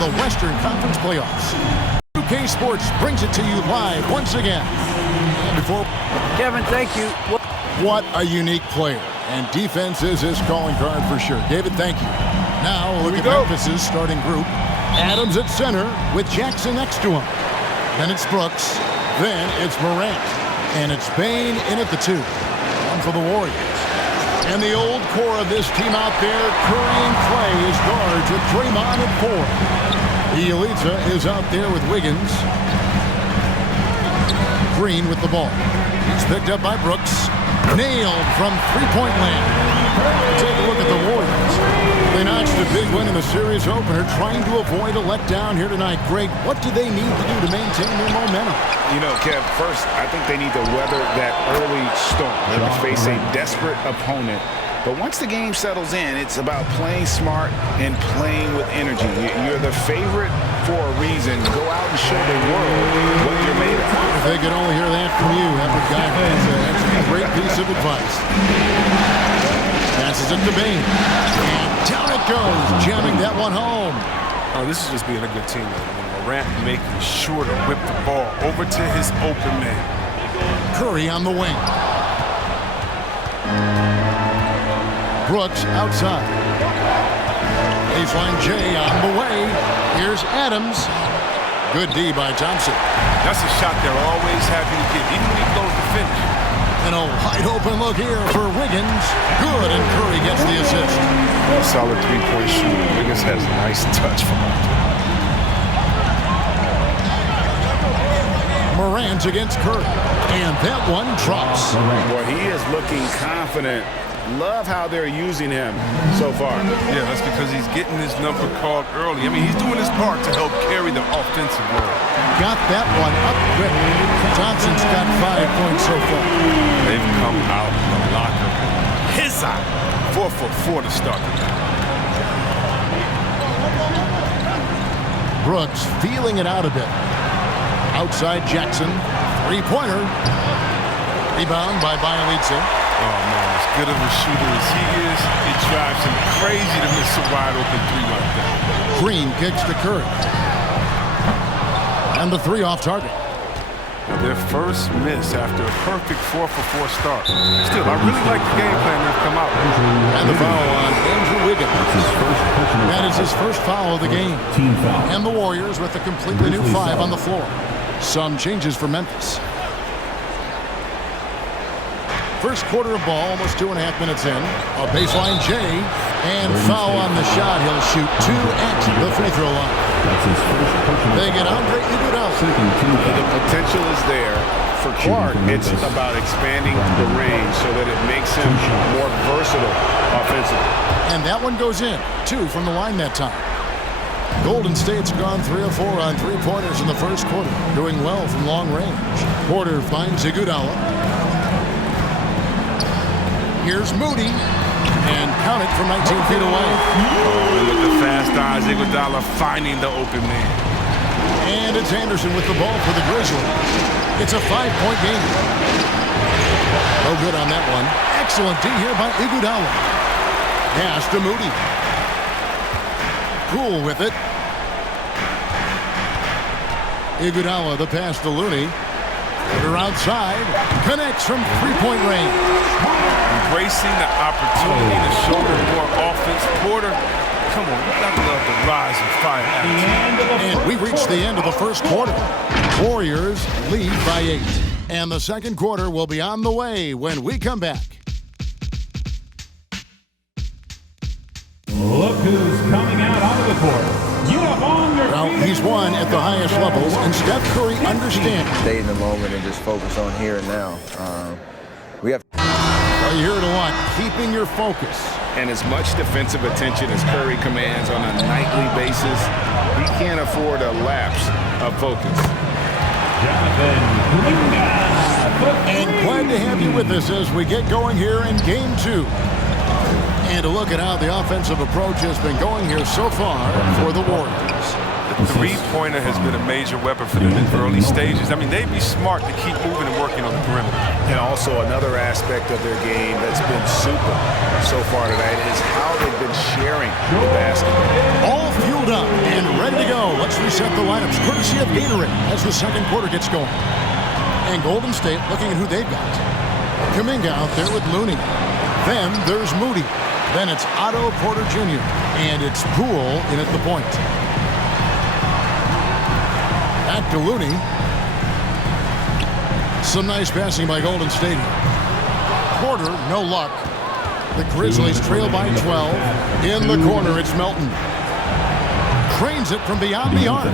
the Western Conference playoffs. 2K Sports brings it to you live once again. And before Kevin, thank you. What a unique player. And defense is his calling card for sure. David, thank you. Now look at Memphis' starting group. Adams at center with Jackson next to him. Then it's Brooks. Then it's Morant. And it's Bane in at the 2. One for the Warriors. And the old core of this team out there, Curry and Clay as guards with Draymond at 4. Bielitsa is out there with Wiggins. Green with the ball. He's picked up by Brooks. Nailed from three-point land. Take a look at the Warriors. They notched a big win in the series opener, trying to avoid a letdown here tonight. Greg, what do they need to do to maintain their momentum? You know, Kev, first, I think they need to weather that early storm. They're going to face a desperate opponent. But once the game settles in, it's about playing smart and playing with energy. You're the favorite for a reason. Go out and show the world what you're made of. If they could only hear that from you, Edward Guy, that's a great piece of advice. Passes it to Bane. And down it goes, jamming that one home. Oh, this is just being a good teammate. Morant making sure to whip the ball over to his open man. Curry on the wing. Brooks outside. Baseline J on the way. Here's Adams. Good D by Thompson. That's a shot they're always happy to get, even when he goes to finish. And a wide open look here for Wiggins. Good, and Curry gets the assist. A solid three-point shooter. Wiggins has a nice touch from him. Morant against Curry. And that one drops. Well, he is looking confident. Love how they're using him so far. Yeah, that's because he's getting his number called early. I mean, he's doing his part to help carry the offensive load. Got that one up quick. Thompson's got 5 points so far. They've come out of the locker room. His eye. 4 for 4 to start the game. Brooks feeling it out a bit. Outside Jackson. Three-pointer. Rebound by Bielitsa. Oh, man, as good of a shooter as he is, it drives him crazy to miss a wide-open 3 like that. Green kicks to Curry. And the 3 off target. Their first miss after a perfect 4 for 4 start. Still, I really like the game plan they've come out with. And the foul on Andrew Wiggins. That is his first foul of the game. Team foul. And the Warriors with a completely new 5 on the floor. Some changes for Memphis. First quarter of ball, almost 2.5 minutes in. A baseline J, and foul on the shot. He'll shoot 2 at the free throw line. That's his first personal. They get Andre Iguodala. The potential is there. For Clark, it's about expanding the range so that it makes him more versatile offensively. And that one goes in. 2 from the line that time. Golden State's gone 3 of 4 on three-pointers in the first quarter, doing well from long range. Porter finds Iguodala. Here's Moody, and count it from 19 feet away. Oh, with the fast eyes, Iguodala finding the open man. And it's Anderson with the ball for the Grizzlies. It's a 5-point game. No good on that one. Excellent D here by Iguodala. Pass to Moody. Cool with it. Iguodala, the pass to Looney. Porter outside. Connects from three-point range. Embracing the opportunity to show them more offense. Porter, come on, you gotta love the rise and fire attitude. And we reached the end of the first quarter. Warriors lead by 8. And the second quarter will be on the way when we come back. Look who's coming out onto the court. You have on your Well, he's won at the highest levels, and Steph Curry understands. Stay in the moment and just focus on here and now. We have. Well, you hear it a lot, keeping your focus. And as much defensive attention as Curry commands on a nightly basis, he can't afford a lapse of focus. And glad to have you with us as we get going here in Game 2. And to look at how the offensive approach has been going here so far for the Warriors. The three-pointer has been a major weapon for them in early stages. I mean, they'd be smart to keep moving and working on the perimeter. And also another aspect of their game that's been super so far tonight is how they've been sharing the basketball. All fueled up and ready to go reset the lineups courtesy of Gatorade as the second quarter gets going. And Golden State looking at who they've got. Kuminga out there with Looney. Then there's Moody. Then it's Otto Porter Jr. And it's Poole in at the point. Back to Looney. Some nice passing by Golden State. Porter, no luck. The Grizzlies trail by 12. In the corner, it's Melton. Cranes it from beyond the arc.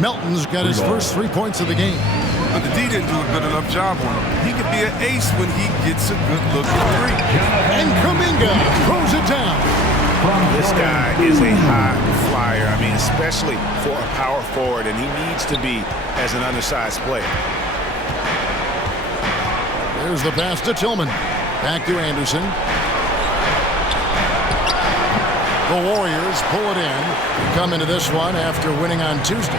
Melton's got his first 3 points of the game. But the D didn't do a good enough job on him. He could be an ace when he gets a good look at three. And Kuminga throws it down. This guy is a high flyer. I mean, especially for a power forward, and he needs to be as an undersized player. There's the pass to Tillman. Back to Anderson. The Warriors pull it in. Come into this one after winning on Tuesday.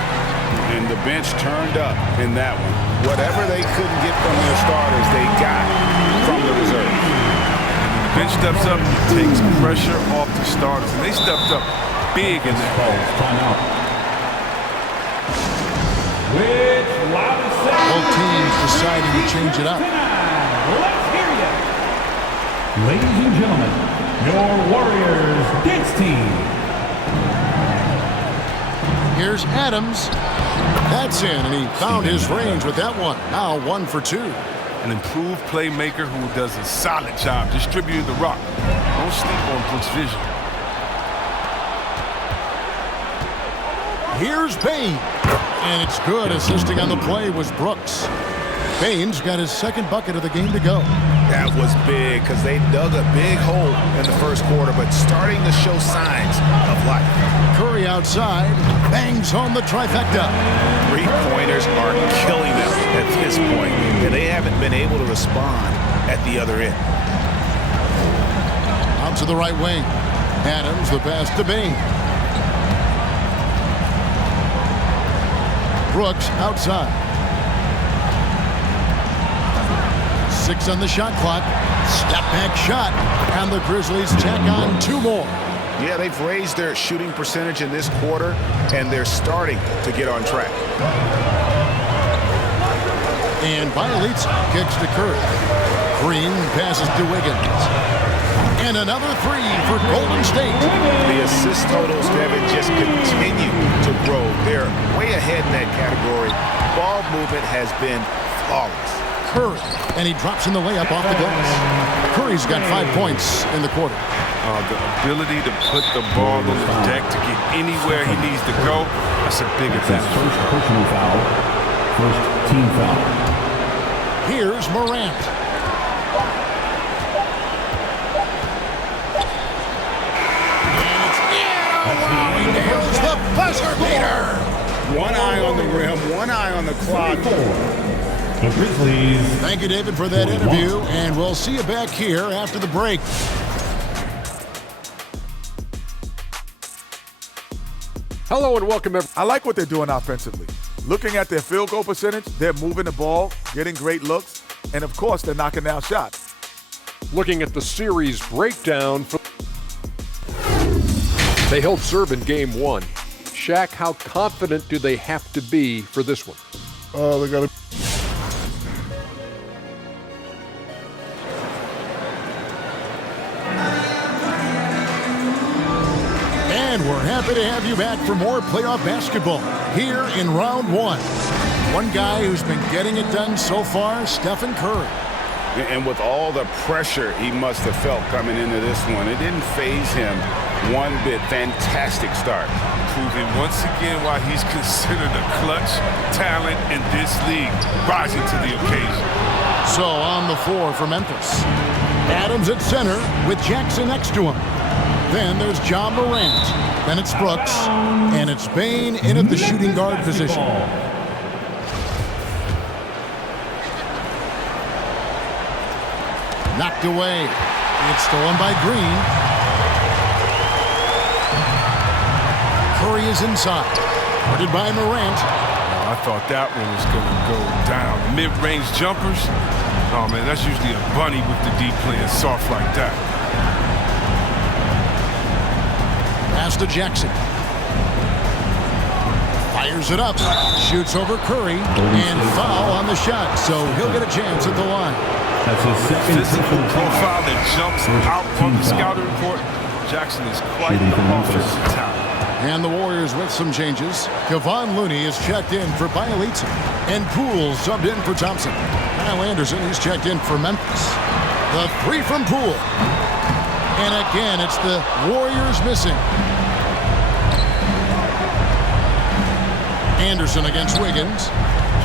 And the bench turned up in that one. Whatever they couldn't get from their starters, they got from the reserves. The bench steps up and takes pressure off the starters. And they stepped up big in that ball. Both teams deciding to change it up. Let's hear you. Ladies and gentlemen, your Warriors dance team. Here's Adams. That's in, and he found his range with that one. Now 1 for 2. An improved playmaker who does a solid job distributing the rock. Don't sleep on Brooks' vision. Here's Bane. And it's good. Assisting on the play was Brooks. Bane's got his second bucket of the game to go. That was big because they dug a big hole in the first quarter, but starting to show signs of life. Curry outside, bangs home the trifecta. Three-pointers are killing them at this point, and they haven't been able to respond at the other end. Out to the right wing. Adams, the pass to Bane. Brooks outside. 6 on the shot clock. Step back shot. And the Grizzlies tack on 2 more. Yeah, they've raised their shooting percentage in this quarter, and they're starting to get on track. And Bielitsa kicks to Curry. Green passes to Wiggins. And another 3 for Golden State. The assist totals, Devin, just continue to grow. They're way ahead in that category. Ball movement has been flawless. Curry, and he drops in the layup off the glass. Curry's got 5 points in the quarter. The ability to put the ball on the deck to get anywhere he needs to go, that's a big advantage. First personal foul. First team foul. Here's Morant. He nails the buzzer beater. One eye on the rim, one eye on the clock. The Grizzlies. Thank you, David, for that interview, and we'll see you back here after the break. Hello and welcome, everyone. I like what they're doing offensively. Looking at their field goal percentage, they're moving the ball, getting great looks, and of course, they're knocking down shots. Looking at the series breakdown. They held serve in game 1. Shaq, how confident do they have to be for this one? They got to. And we're happy to have you back for more playoff basketball here in round 1. One guy who's been getting it done so far, Stephen Curry. And with all the pressure he must have felt coming into this one, it didn't faze him one bit. Fantastic start. Proving once again why he's considered a clutch talent in this league, rising to the occasion. So on the floor for Memphis. Adams at center with Jackson next to him. Then there's John Morant. Then it's Brooks. And it's Bane in at the shooting guard position. Knocked away. It's stolen by Green. Curry is inside. Guarded by Morant. I thought that one was going to go down. Mid-range jumpers. Oh, man, that's usually a bunny with the deep playing soft like that. Pass to Jackson. Fires it up. Shoots over Curry. And foul on the shot. So he'll get a chance at the line. That's his second Physical profile that jumps out on the scouting report. Jackson is quite the offensive talent. And the Warriors with some changes. Kevon Looney is checked in for Bielitsa. And Poole subbed in for Thompson. Kyle Anderson, he's checked in for Memphis. The three from Poole. And again, it's the Warriors missing. Anderson against Wiggins.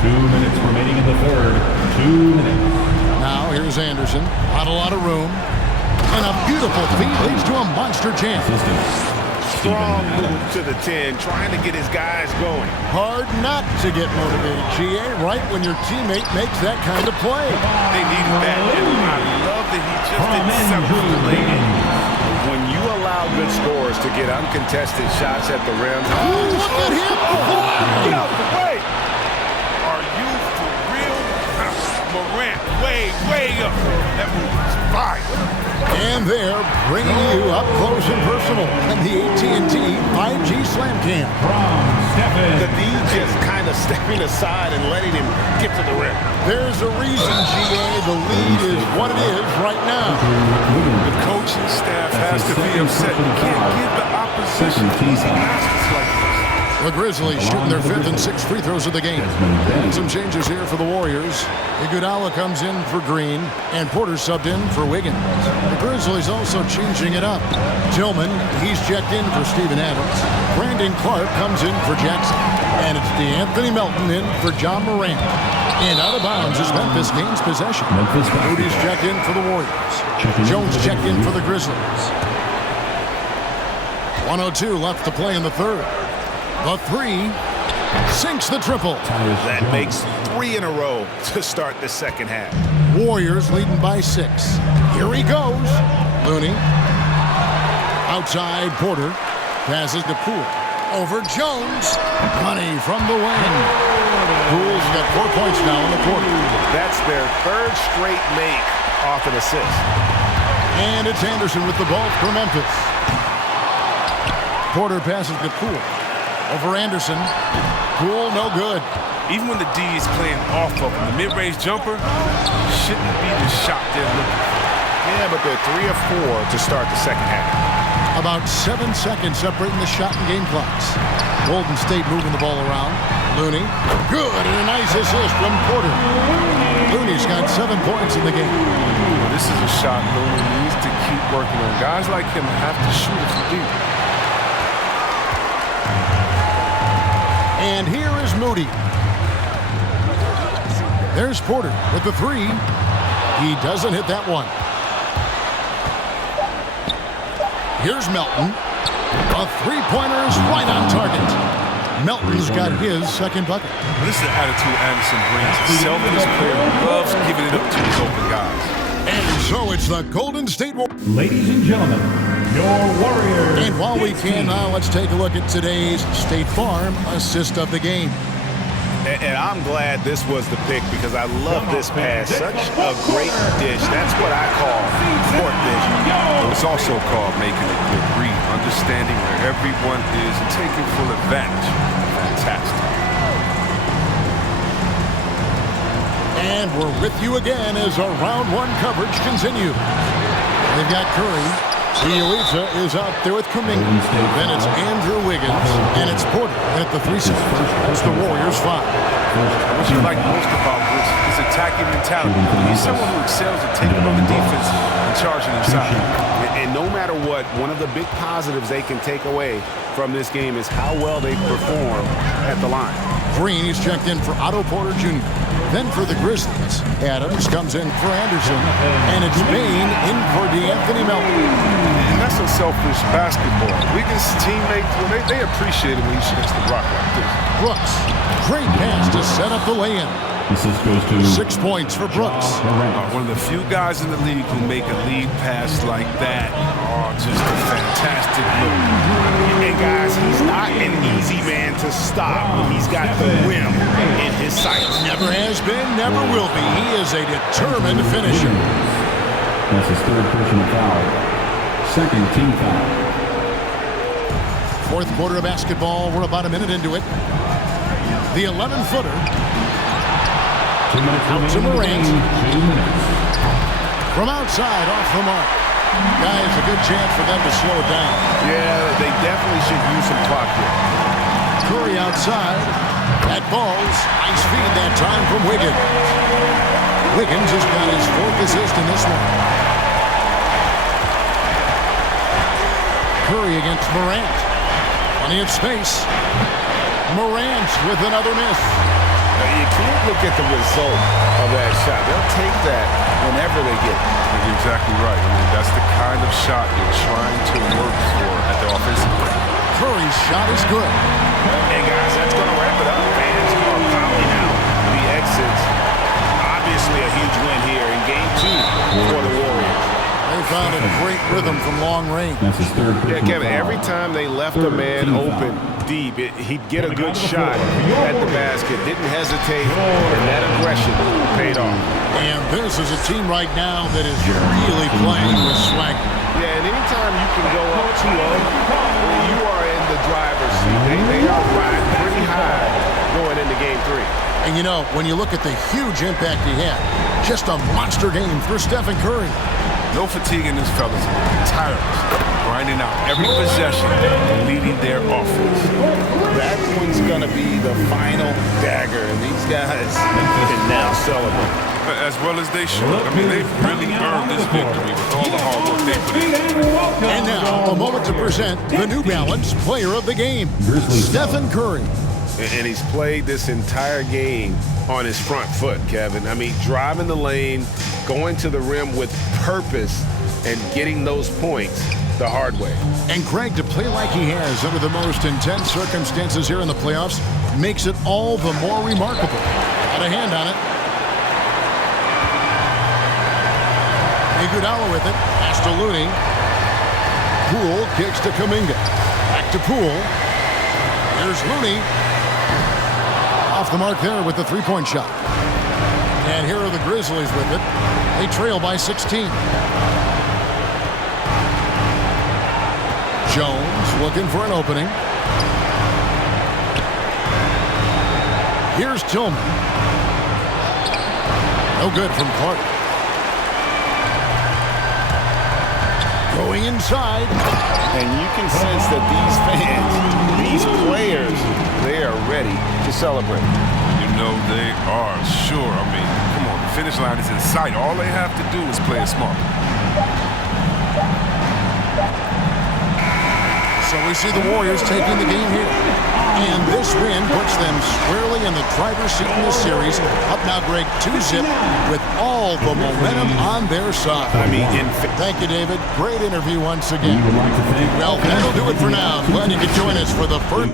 2 minutes remaining in the third. 2 minutes. Now here's Anderson. Not a lot of room. And a beautiful feed leads to a monster jam. Strong move to the 10, trying to get his guys going. Hard not to get motivated, GA, right when your teammate makes that kind of play. They needed that, and I love that he just didn't settle for the lane. When you allow good scorers to get uncontested shots at the rim. Oh, look at him! Get out the way! Are you for real? Morant, way up. That move was fire. And they're bringing you up close and personal in the AT&T 5G Slam Cam. The D just kind of stepping aside and letting him get to the rim. There's a reason, GA, the lead is what it is right now. The coaching staff has to be upset. You can't give the opposition easy baskets like this. The Grizzlies shooting their 5th and 6th free throws of the game. Some changes here for the Warriors. Iguodala comes in for Green, and Porter subbed in for Wiggins. The Grizzlies also changing it up. Tillman, he's checked in for Steven Adams. Brandon Clark comes in for Jackson. And it's DeAnthony Melton in for John Morant. And out of bounds is Memphis gains possession. Moody's checked in for the Warriors. Jones checked in for the Grizzlies. 1:02 left to play in the third. The three sinks the triple. That makes 3 in a row to start the second half. Warriors leading by 6. Here he goes. Looney. Outside Porter. Passes to Poole. Over Jones. Money from the wing. Poole's got 4 points now in the quarter. That's their 3rd straight make off an assist. And it's Anderson with the ball for Memphis. Porter passes to Poole. Over Anderson. Poole, no good. Even when the D is playing off of him, the mid-range jumper shouldn't be the shot they're looking for. Yeah, but they're 3 of 4 to start the second half. About 7 seconds separating the shot and game clocks. Golden State moving the ball around. Looney. Good, and a nice assist from Porter. Looney's got 7 points in the game. Well, this is a shot Looney needs to keep working on. Guys like him have to shoot it from deep. And here is Moody. There's Porter with the three. He doesn't hit that one. Here's Melton. A three-pointer is right on target. Melton's got his second bucket. This is the attitude Anderson brings. A selfless player who loves giving it up to his open guys. And so it's the Golden State Warriors. Ladies and gentlemen, your Warriors. And while we can now, let's take a look at today's State Farm assist of the game. And I'm glad this was the pick because I love this pass. Such a great dish. That's what I call court vision. It's also called making a good read, understanding where everyone is and taking full advantage. Fantastic. And we're with you again as our round one coverage continues. They've got Curry. Bielitsa is out there with Kuminga. Then it's Andrew Wiggins. And it's Porter at the 3 seconds. That's the Warriors 5. What you like most about Brooks is attacking mentality. He's someone who excels at taking on the defense and charging inside. And no matter what, one of the big positives they can take away from this game is how well they perform at the line. Green is checked in for Otto Porter Jr. Then for the Grizzlies, Adams comes in for Anderson. And it's Bain in for DeAnthony Melton. And that's unselfish basketball. Wiggins' teammates, well, they appreciate it when he shoots the rock like this. Brooks, great pass to set up the lay-in. Assist goes to 6 points for Brooks. One of the few guys in the league who make a lead pass like that. Oh, just a fantastic look. And guys, he's not an easy man to stop when he's got the rim in his sights. Never has been, never will be. He is a determined finisher. That's his third personal foul. Second team foul. Fourth quarter of basketball. We're about a minute into it. The 11-footer. 2 minutes Out to remaining in the Morant. game. 2 minutes. From outside, off the mark. Guys, a good chance for them to slow it down. Yeah, they definitely should use some clock here. Curry outside. That ball's nice feed that time from Wiggins. Wiggins has got his 4th assist in this one. Curry against Morant. Plenty of space. Morant with another miss. You can't look at the result of that shot. They'll take that whenever they get it. You're exactly right. I mean, that's the kind of shot you're trying to work for at the offensive end. Curry's shot is good. And guys, that's going to wrap it up. Fans are pounding out the exits. Obviously a huge win here in Game 2 for the Warriors. They found a great rhythm from long range. That's his 3rd Yeah, personal Kevin, foul. every time they left a man open deep, he'd get a good shot at the basket. Didn't hesitate, and that aggression paid off. And this is a team right now that is really playing with swagger. Yeah, and anytime you can go up 2-0, you are in the driver's seat. They are riding pretty high going into Game 3. And you know, when you look at the huge impact he had, just a monster game for Stephen Curry. No fatigue in this fellas. Tireless. Grinding out every possession, leading their offense. That one's going to be the final dagger, and these guys can now celebrate. As well as they should. I mean, they've really earned this victory with all the hard work they put in. And now, a moment to present the New Balance Player of the Game, Stephen Curry. And he's played this entire game on his front foot, Kevin. I mean, driving the lane, going to the rim with purpose, and getting those points the hard way. And Greg, to play like he has under the most intense circumstances here in the playoffs makes it all the more remarkable. Got a hand on it. Iguodala with it. Pass to Looney. Poole kicks to Kuminga. Back to Poole. Here's Looney. Off the mark there with the three-point shot. And here are the Grizzlies with it. They trail by 16. Jones looking for an opening. Here's Tillman. No good from Clark. Going inside. And you can sense that these fans, these players, they are ready to celebrate. You know they are, sure. I mean, come on, the finish line is in sight. All they have to do is play it smart. So we see the Warriors taking the game here. And this win puts them squarely in the driver's seat in this series. Up now, Greg, 2-0 with all the momentum on their side. I mean, thank you, David. Great interview once again. We would like to thank Well, that'll do it for now. Glad you could join us for the first.